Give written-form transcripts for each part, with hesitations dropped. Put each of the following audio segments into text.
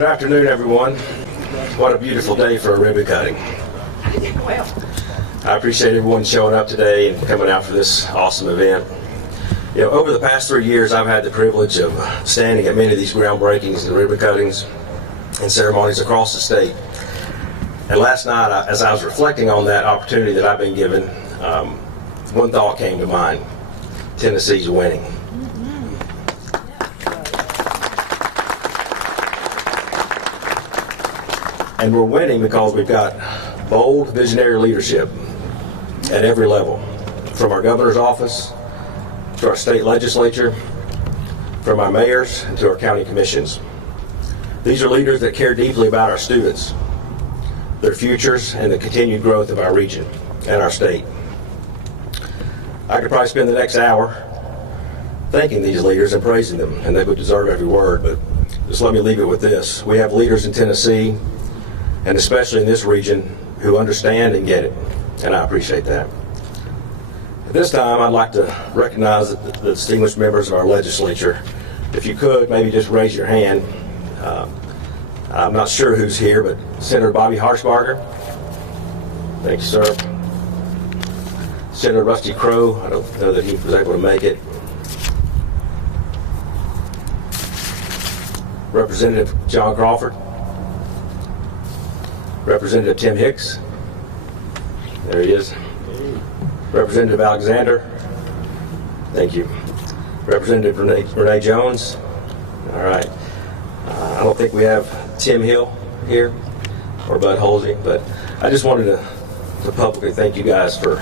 Good afternoon, everyone. What a beautiful day for a ribbon cutting. I appreciate everyone showing up today and coming out for this awesome event. You know, over the past 3 years, I've had the privilege of standing at many of these groundbreakings and ribbon cuttings and ceremonies across the state. And last night, as I was reflecting on that opportunity that I've been given, one thought came to mind: Tennessee's winning. And we're winning because we've got bold, visionary leadership at every level, from our governor's office to our state legislature, from our mayors and to our county commissions. These are leaders that care deeply about our students, their futures, and the continued growth of our region and our state. I could probably spend the next hour thanking these leaders and praising them, and they would deserve every word, but just let me leave it with this. We have leaders in Tennessee, and especially in this region, who understand and get it, and I appreciate that. At this time, I'd like to recognize the distinguished members of our legislature. If you could, maybe just raise your hand. I'm not sure who's here, but Senator Bobby Harshbarger. Thank you, sir. Senator Rusty Crowe. I don't know that he was able to make it. Representative John Crawford. Representative Tim Hicks. There he is. Representative Alexander. Thank you. Representative Renee Jones. All right. I don't think we have Tim Hill here or Bud Halsey, but I just wanted to publicly thank you guys for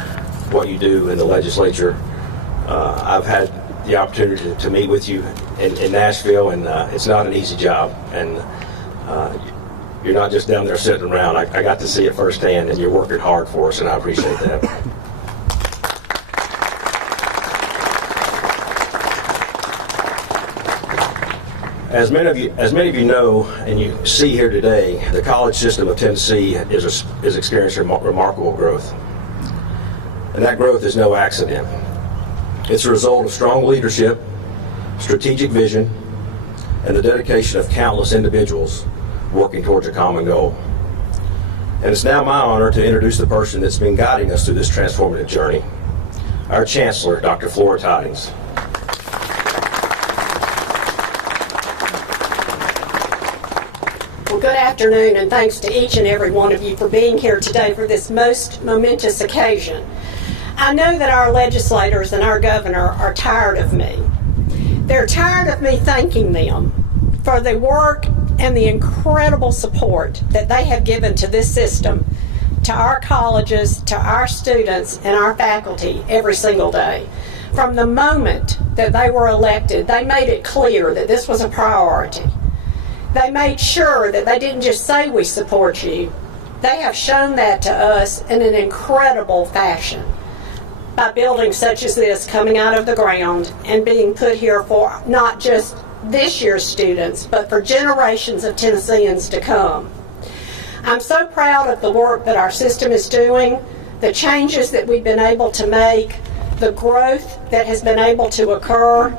what you do in the legislature. I've had the opportunity to meet with you in Nashville, and it's not an easy job. And you're not just down there sitting around. I got to see it firsthand, and you're working hard for us, and I appreciate that. As many of you know, and you see here today, the college system of Tennessee is experiencing remarkable growth. And that growth is no accident. It's a result of strong leadership, strategic vision, and the dedication of countless individuals working towards a common goal. And it's now my honor to introduce the person that's been guiding us through this transformative journey, our Chancellor, Dr. Flora Tidings. Well, good afternoon, and thanks to each and every one of you for being here today for this most momentous occasion. I know that our legislators and our governor are tired of me. They're tired of me thanking them for the work and the incredible support that they have given to this system, to our colleges, to our students, and our faculty every single day. From the moment that they were elected, they made it clear that this was a priority. They made sure that they didn't just say we support you. They have shown that to us in an incredible fashion by buildings such as this coming out of the ground and being put here for not just this year's students, but for generations of Tennesseans to come. I'm so proud of the work that our system is doing, the changes that we've been able to make, the growth that has been able to occur.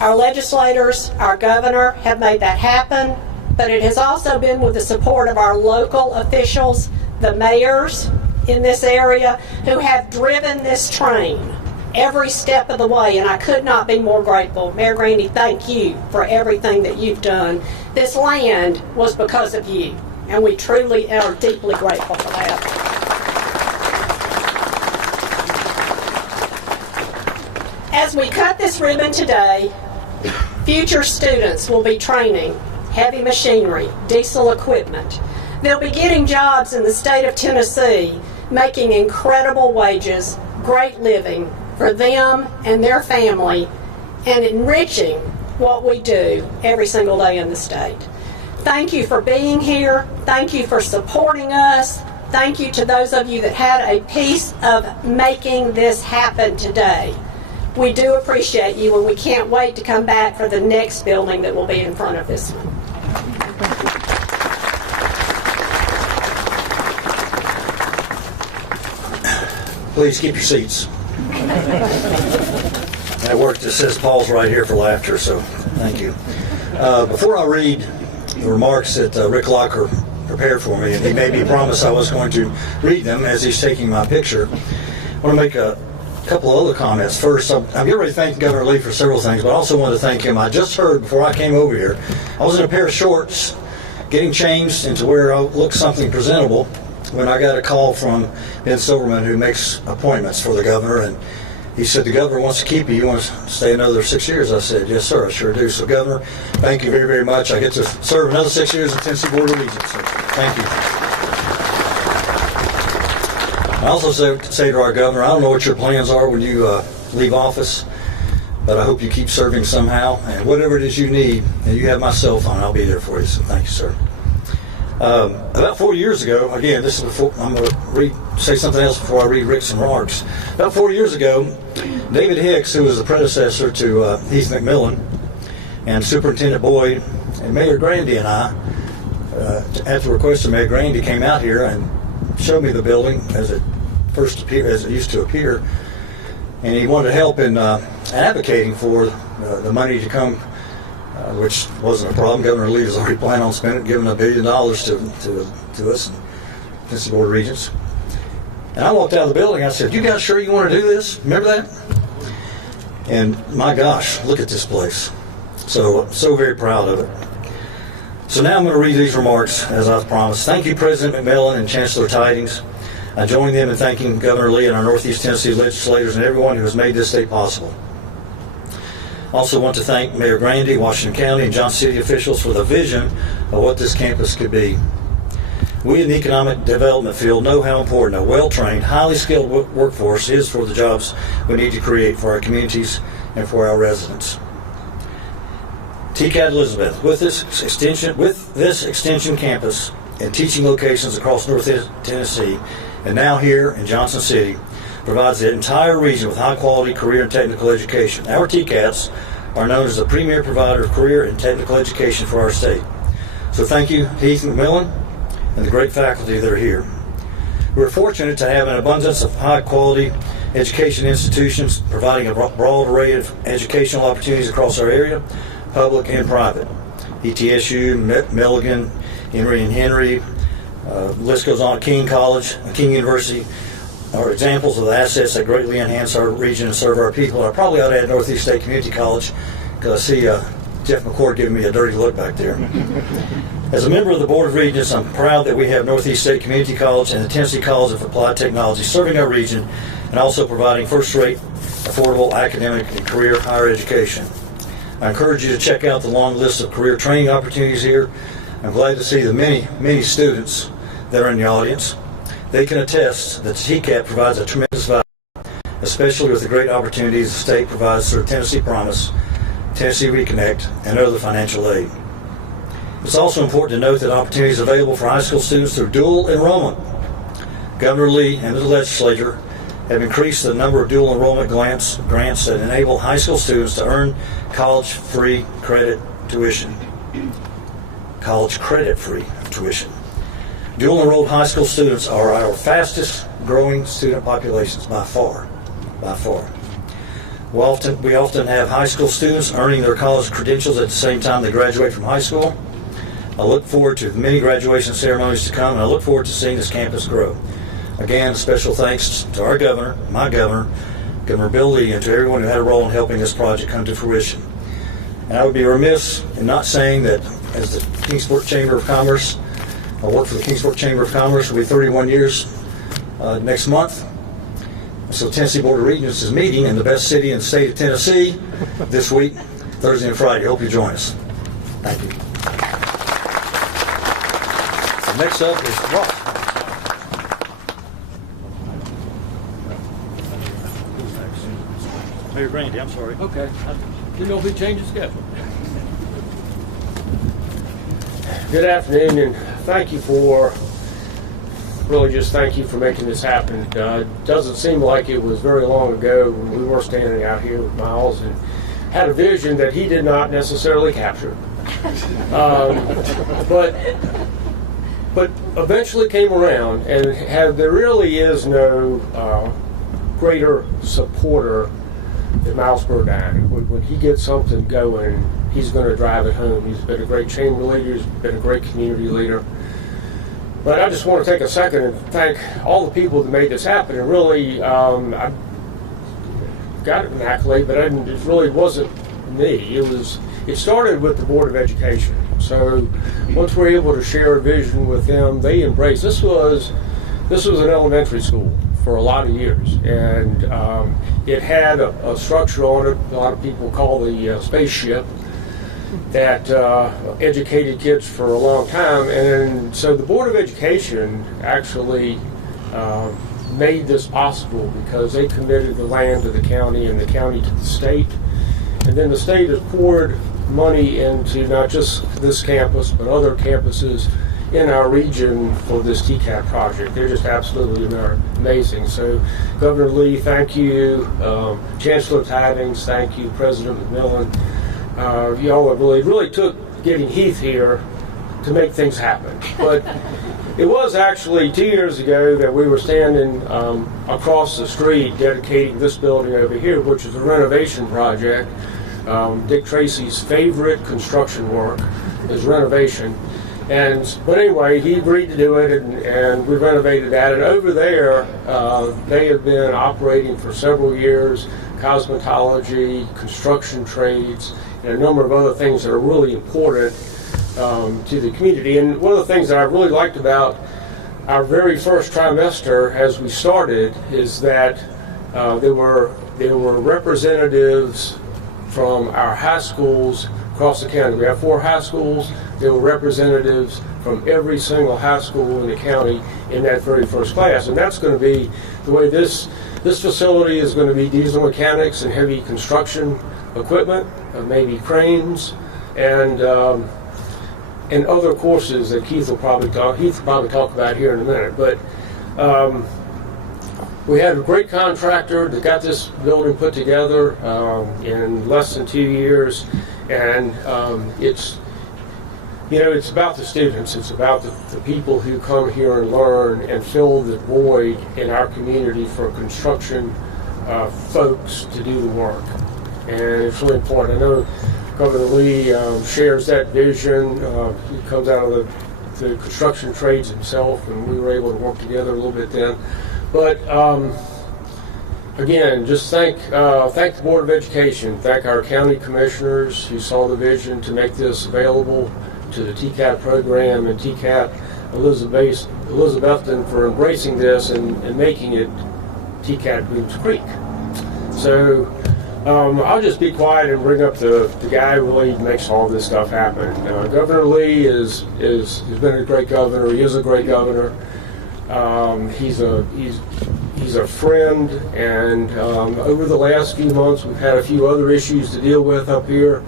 Our legislators, our governor have made that happen, but it has also been with the support of our local officials, the mayors in this area, who have driven this train every step of the way, and I could not be more grateful. Mayor Grandy, thank you for everything that you've done. This land was because of you, and we truly are deeply grateful for that. As we cut this ribbon today, future students will be training heavy machinery, diesel equipment. They'll be getting jobs in the state of Tennessee, making incredible wages, great living for them and their family, and enriching what we do every single day in the state. Thank you for being here. Thank you for supporting us. Thank you to those of you that had a piece of making this happen today. We do appreciate you, and we can't wait to come back for the next building that will be in front of this one. Please keep your seats. That work just says Paul's right here for laughter, so thank you. Before I read the remarks that Rick Locker prepared for me, and he made me promise I was going to read them as he's taking my picture. I want to make a couple of other comments. First, I'm getting ready to thank Governor Lee for several things, but I also want to thank him. I just heard before I came over here, I was in a pair of shorts, getting changed into where I look something presentable, when I got a call from Ben Silverman, who makes appointments for the governor, and he said, the governor wants to keep you. You want to stay another 6 years? I said, yes, sir, I sure do. So, Governor, thank you very, very much. I get to serve another 6 years in Tennessee Board of Regents. So thank you. I also say to our governor, I don't know what your plans are when you leave office, but I hope you keep serving somehow. And whatever it is you need, and you have my cell phone, I'll be there for you. So thank you, sir. About 4 years ago, again, this is before, I'm going to say something else before I read Rick's remarks. About 4 years ago, David Hicks, who was the predecessor to Heath McMillan, and Superintendent Boyd, and Mayor Grandy and I, at the request of Mayor Grandy, came out here and showed me the building as it first appeared, as it used to appear, and he wanted help in advocating for the money to come, which wasn't a problem. Governor Lee was already planning on spending, giving $1 billion to us, Tennessee Board of Regents. And I walked out of the building. I said, "You guys sure you want to do this? Remember that?" And my gosh, look at this place. So very proud of it. So now I'm going to read these remarks as I promised. Thank you, President McMillan and Chancellor Tidings. I join them in thanking Governor Lee and our Northeast Tennessee legislators and everyone who has made this day possible. I also want to thank Mayor Grandy, Washington County, and Johnson City officials for the vision of what this campus could be. We in the economic development field know how important a well-trained, highly skilled workforce is for the jobs we need to create for our communities and for our residents. TCAT Elizabethton, with this extension campus and teaching locations across North Tennessee, and now here in Johnson City, provides the entire region with high-quality career and technical education. Our TCATs are known as the premier provider of career and technical education for our state. So thank you, Heath McMillan, and the great faculty that are here. We're fortunate to have an abundance of high-quality education institutions providing a broad array of educational opportunities across our area, public and private. ETSU, Milligan, Emory and Henry, list goes on, King College, King University, are examples of the assets that greatly enhance our region and serve our people. I probably ought to add Northeast State Community College, because I see Jeff McCord giving me a dirty look back there. As a member of the Board of Regents, I'm proud that we have Northeast State Community College and the Tennessee College of Applied Technology serving our region and also providing first-rate, affordable academic and career higher education. I encourage you to check out the long list of career training opportunities here. I'm glad to see the many students that are in the audience. They can attest that TCAT provides a tremendous value, especially with the great opportunities the state provides through Tennessee Promise, Tennessee Reconnect, and other financial aid. It's also important to note that opportunities available for high school students through dual enrollment. Governor Lee and the legislature have increased the number of dual enrollment grants that enable high school students to earn college-free credit tuition. College credit-free tuition. Dual enrolled high school students are our fastest growing student populations by far. We often have high school students earning their college credentials at the same time they graduate from high school. I look forward to many graduation ceremonies to come, and I look forward to seeing this campus grow. Again, special thanks to our governor, my governor, Governor Bill Lee, and to everyone who had a role in helping this project come to fruition. And I would be remiss in not saying that as the Kingsport Chamber of Commerce, I work for the Kingsport Chamber of Commerce. Will be 31 years next month. So Tennessee Board of Regents is meeting in the best city in the state of Tennessee this week, Thursday and Friday. Hope you join us. Thank you. So next up is Ross. Mayor Grandy, I'm sorry. Okay. You know if we change the schedule. Good afternoon, and thank you for making this happen. It doesn't seem like it was very long ago when we were standing out here with Miles and had a vision that he did not necessarily capture. But eventually came around, and there really is no greater supporter than Miles Burdine. When he gets something going, he's going to drive it home. He's been a great chamber leader. He's been a great community leader. But I just want to take a second and thank all the people that made this happen. And really, I got an accolade, but it really wasn't me. It started with the Board of Education. So once we were able to share a vision with them, they embraced. This was an elementary school for a lot of years, and it had a structure on it a lot of people call the spaceship that educated kids for a long time. And so the Board of Education actually made this possible because they committed the land to the county and the county to the state. And then the state has poured money into not just this campus, but other campuses in our region for this TCAT project. They're just absolutely amazing. So Governor Lee, thank you. Chancellor Tidings, thank you. President McMillan. Y'all have really took getting Heath here to make things happen. But it was actually 2 years ago that we were standing across the street dedicating this building over here, which is a renovation project. Dick Tracy's favorite construction work is renovation. But anyway, he agreed to do it, and we renovated that. And over there, they have been operating for several years, cosmetology, construction trades, and a number of other things that are really important to the community. And one of the things that I really liked about our very first trimester as we started is that there were representatives from our high schools across the county. We have 4 high schools. There were representatives from every single high school in the county in that very first class. And that's going to be the way this facility is going to be diesel mechanics and heavy construction equipment, maybe cranes, and other courses that Heath will probably talk about here in a minute. But we had a great contractor that got this building put together in less than 2 years, and it's about the students. It's about the people who come here and learn and fill the void in our community for construction folks to do the work. And it's really important. I know Governor Lee shares that vision. He comes out of the construction trades himself, and we were able to work together a little bit then. But again, just thank the Board of Education, thank our county commissioners who saw the vision to make this available to the TCAT program, and TCAT Elizabethton for embracing this and making it TCAT Boones Creek. So I'll just be quiet and bring up the guy who really makes all this stuff happen. Governor Lee has been a great governor. He is a great governor. He's a friend, and over the last few months we've had a few other issues to deal with up here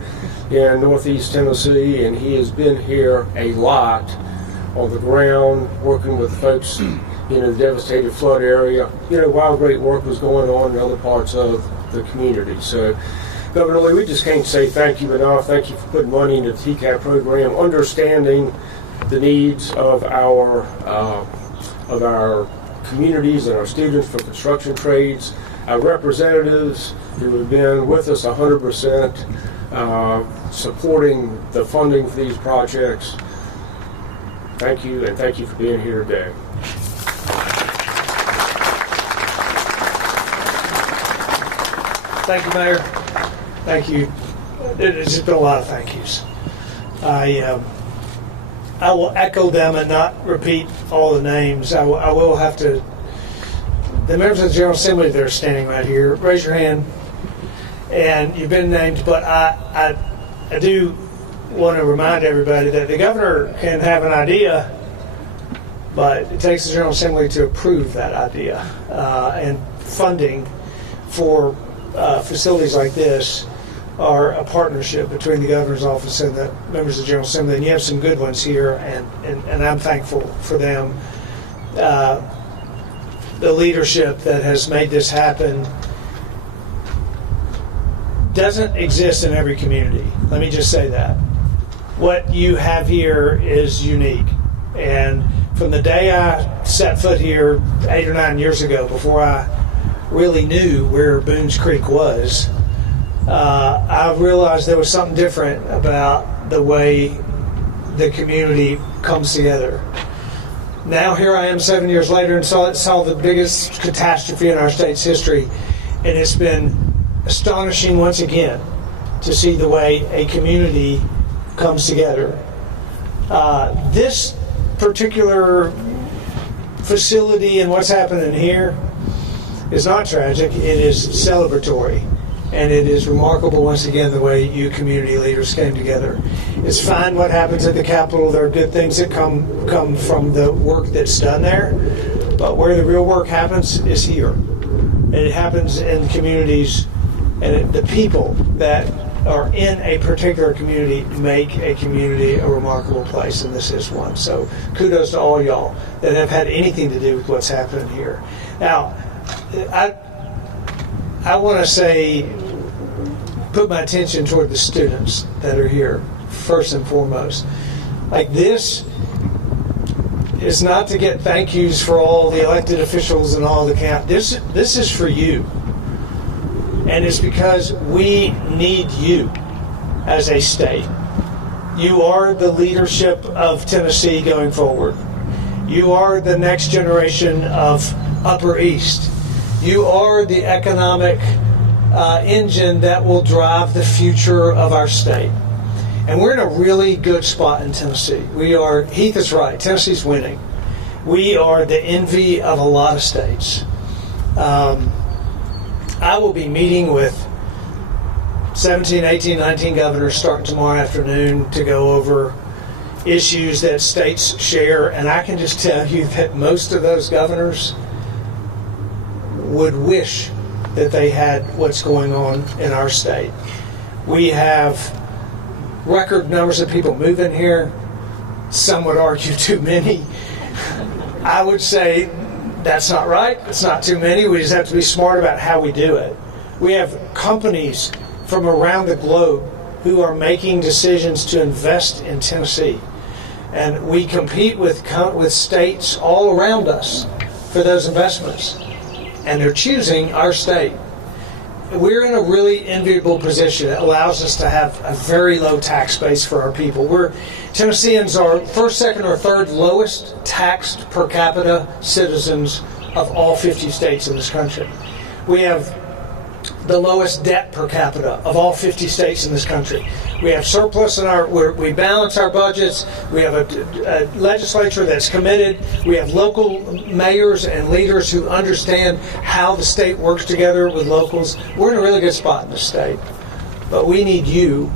in Northeast Tennessee, and he has been here a lot on the ground working with folks in the devastated flood area, while great work was going on in other parts of the community. So Governor Lee, we just can't say thank you enough. Thank you for putting money into the TCAT program, understanding the needs of our communities and our students for construction trades, our representatives who have been with us 100%, supporting the funding for these projects. Thank you, and thank you for being here today. Thank you, Mayor. Thank you. There's just been a lot of thank yous. I will echo them and not repeat all the names. I will have to. The members of the General Assembly that are standing right here, raise your hand. And you've been named, but I do want to remind everybody that the governor can have an idea, but it takes the General Assembly to approve that idea. And funding for facilities like this are a partnership between the governor's office and the members of the General Assembly, and you have some good ones here, and I'm thankful for them. The leadership that has made this happen doesn't exist in every community. Let me just say that. What you have here is unique, and from the day I set foot here 8 or 9 years ago, before I really knew where Boones Creek was, I realized there was something different about the way the community comes together. Now here I am 7 years later and saw the biggest catastrophe in our state's history, and it's been astonishing once again to see the way a community comes together. This particular facility and what's happening here is not tragic, it is celebratory. And it is remarkable once again the way you community leaders came together. It's fine what happens at the Capitol. There are good things that come from the work that's done there. But where the real work happens is here. And it happens in communities, and the people that are in a particular community make a community a remarkable place, and this is one. So kudos to all y'all that have had anything to do with what's happening here. Now, I want to say, put my attention toward the students that are here, first and foremost. Like, this is not to get thank yous for all the elected officials and all the camp. This is for you. And it's because we need you as a state. You are the leadership of Tennessee going forward. You are the next generation of Upper East. You are the economic engine that will drive the future of our state. And we're in a really good spot in Tennessee. Heath is right, Tennessee's winning. We are the envy of a lot of states. I will be meeting with 17, 18, 19 governors starting tomorrow afternoon to go over issues that states share. And I can just tell you that most of those governors would wish that they had what's going on in our state. We have record numbers of people moving here. Some would argue too many. I would say that's not right. It's not too many. We just have to be smart about how we do it. We have companies from around the globe who are making decisions to invest in Tennessee. And we compete with states all around us for those investments. And they're choosing our state. We're in a really enviable position. It allows us to have a very low tax base for our people. Tennesseans are first, second, or third lowest taxed per capita citizens of all 50 states in this country. We have the lowest debt per capita of all 50 states in this country. We have surplus we balance our budgets. We have a legislature that's committed. We have local mayors and leaders who understand how the state works together with locals. We're in a really good spot in the state. But we need you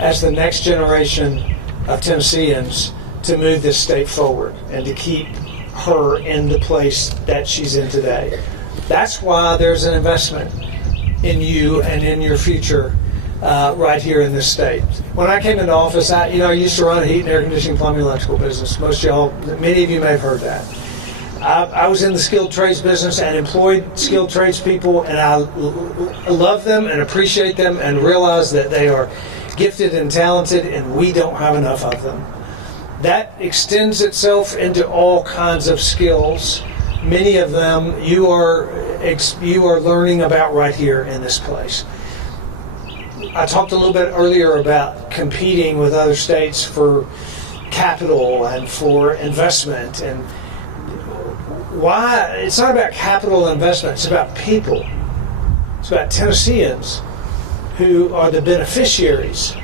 as the next generation of Tennesseans to move this state forward and to keep her in the place that she's in today. That's why there's an investment in you and in your future right here in this state. When I came into office, I used to run a heat and air conditioning, plumbing, electrical business. Many of you may have heard that. I was in the skilled trades business and employed skilled trades people, and I love them and appreciate them and realize that they are gifted and talented, and we don't have enough of them. That extends itself into all kinds of skills. Many of them you are learning about right here in this place. I talked a little bit earlier about competing with other states for capital and for investment, and why it's not about capital investment, it's about people. It's about Tennesseans who are the beneficiaries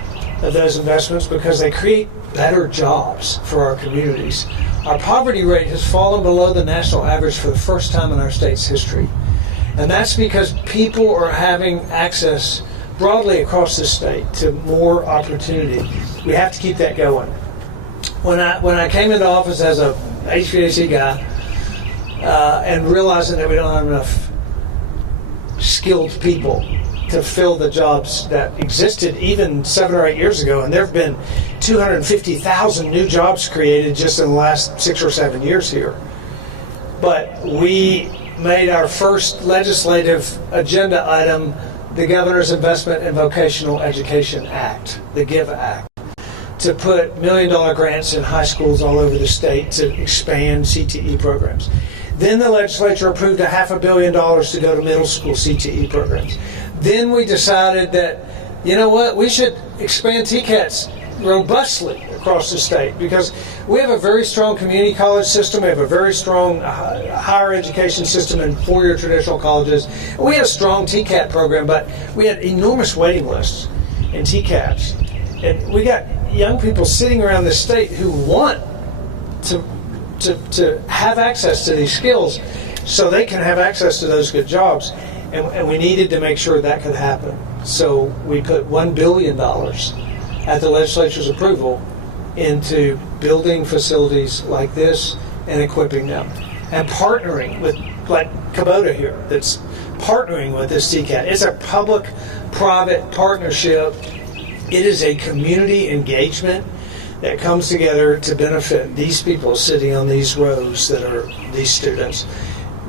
of those investments because they create better jobs for our communities. Our poverty rate has fallen below the national average for the first time in our state's history. And that's because people are having access broadly across the state to more opportunity. We have to keep that going. When I came into office as a HVAC guy and realizing that we don't have enough skilled people to fill the jobs that existed even 7 or 8 years ago, and there have been 250,000 new jobs created just in the last 6 or 7 years here. But we made our first legislative agenda item the Governor's Investment in Vocational Education Act, the GIVE Act, to put $1 million grants in high schools all over the state to expand CTE programs. Then the legislature approved $500 million to go to middle school CTE programs. Then we decided that, you know what, we should expand TCATs robustly across the state, because we have a very strong community college system. We have a very strong higher education system in four-year traditional colleges. We had a strong TCAT program, but we had enormous waiting lists in TCATs. And we got young people sitting around the state who want to have access to these skills so they can have access to those good jobs. And we needed to make sure that could happen. So we put $1 billion at the legislature's approval into building facilities like this and equipping them. And partnering with, like Kubota here, that's partnering with this TCAT. It's a public-private partnership. It is a community engagement that comes together to benefit these people sitting on these rows that are these students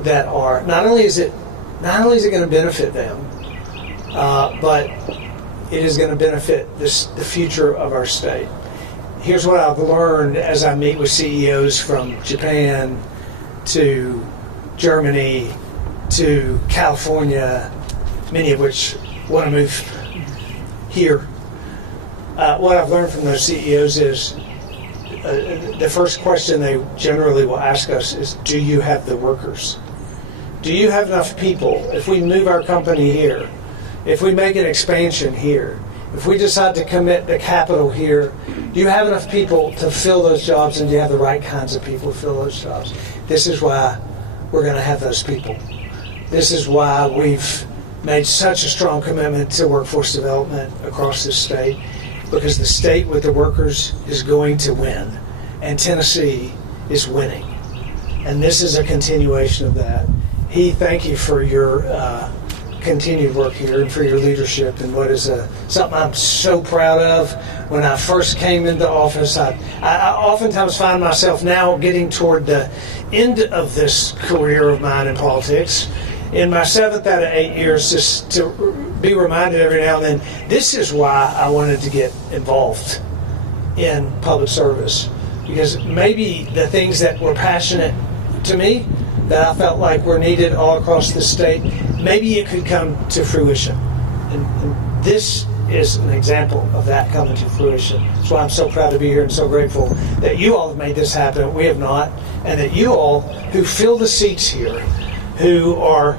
that are, not only is it going to benefit them, but it is going to benefit the future of our state. Here's what I've learned as I meet with CEOs from Japan to Germany to California, many of which want to move here. What I've learned from those CEOs is the first question they generally will ask us is, do you have the workers? Do you have enough people? If we move our company here, if we make an expansion here, if we decide to commit the capital here, do you have enough people to fill those jobs, and do you have the right kinds of people to fill those jobs? This is why we're going to have those people. This is why we've made such a strong commitment to workforce development across this state, because the state with the workers is going to win, and Tennessee is winning. And this is a continuation of that. Thank you for your continued work here and for your leadership, and what is something I'm so proud of. When I first came into office, I oftentimes find myself now getting toward the end of this career of mine in politics, in my 7th out of 8 years, just to be reminded every now and then, this is why I wanted to get involved in public service, because maybe the things that were passionate to me, that I felt like were needed all across the state, maybe it could come to fruition. And this is an example of that coming to fruition. That's why I'm so proud to be here and so grateful that you all have made this happen. We have not. And that you all who fill the seats here, who are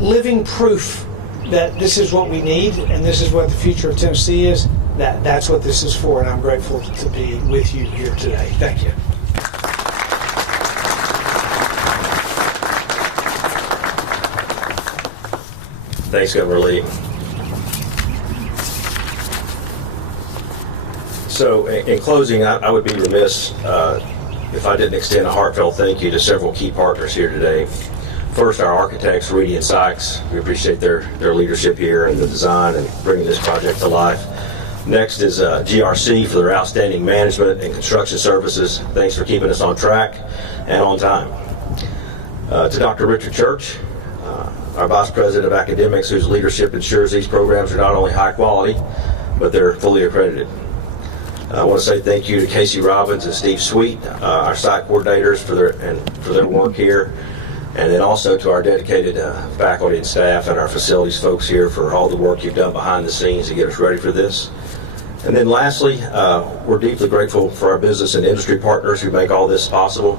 living proof that this is what we need and this is what the future of Tennessee is, that's what this is for. And I'm grateful to be with you here today. Thank you. Thanks, Governor Lee. So, in closing, I would be remiss if I didn't extend a heartfelt thank you to several key partners here today. First, our architects, Reedy and Sykes. We appreciate their leadership here and the design and bringing this project to life. Next is GRC for their outstanding management and construction services. Thanks for keeping us on track and on time. To Dr. Richard Church, our Vice President of Academics, whose leadership ensures these programs are not only high quality, but they're fully accredited. I want to say thank you to Casey Robbins and Steve Sweet, our site coordinators, for their work here, and then also to our dedicated faculty and staff and our facilities folks here for all the work you've done behind the scenes to get us ready for this. And then lastly, we're deeply grateful for our business and industry partners who make all this possible.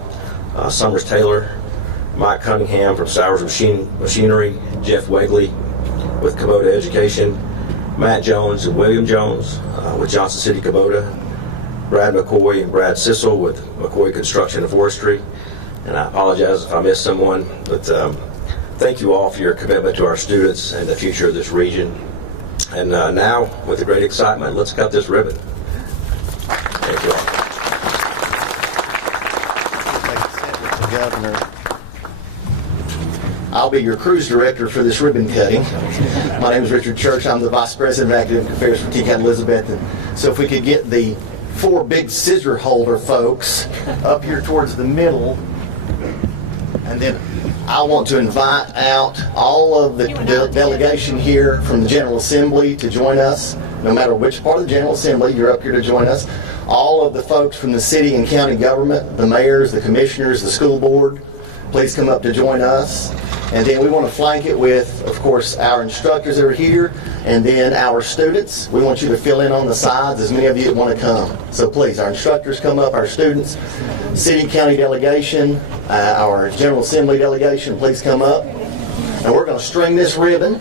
Summers Taylor, Mike Cunningham from Sowers Machinery, Jeff Wegley with Kubota Education, Matt Jones and William Jones with Johnson City Kubota, Brad McCoy and Brad Sissel with McCoy Construction and Forestry. And I apologize if I missed someone, but thank you all for your commitment to our students and the future of this region. And now, with the great excitement, let's cut this ribbon. Thank you all. Thank you, Governor. I'll be your cruise director for this ribbon cutting. My name is Richard Church. I'm the Vice President of Academic Affairs for TCAT Elizabethton. So if we could get the 4 big scissor holder folks up here towards the middle, and then I want to invite out all of the delegation here from the General Assembly to join us. No matter which part of the General Assembly, you're up here to join us. All of the folks from the city and county government, the mayors, the commissioners, the school board, please come up to join us. And then we want to flank it with, of course, our instructors that are here, and then our students. We want you to fill in on the sides, as many of you that want to come. So please, our instructors come up, our students, city, county delegation, our General Assembly delegation, please come up. And we're going to string this ribbon.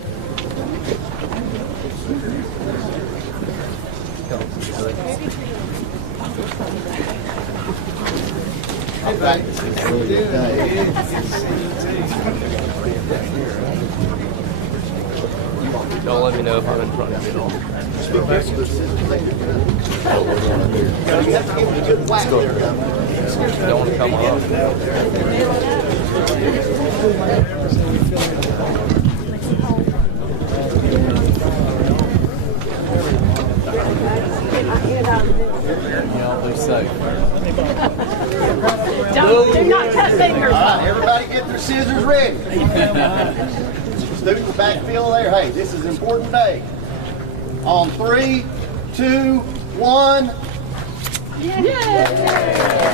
Don't let me know if I'm in front of you at all. Don't want to come on. Y'all be safe. Do not cut fingers. All right, everybody get their scissors ready. Students backfield there. Hey, this is an important day. On 3, 2, 1. Yay!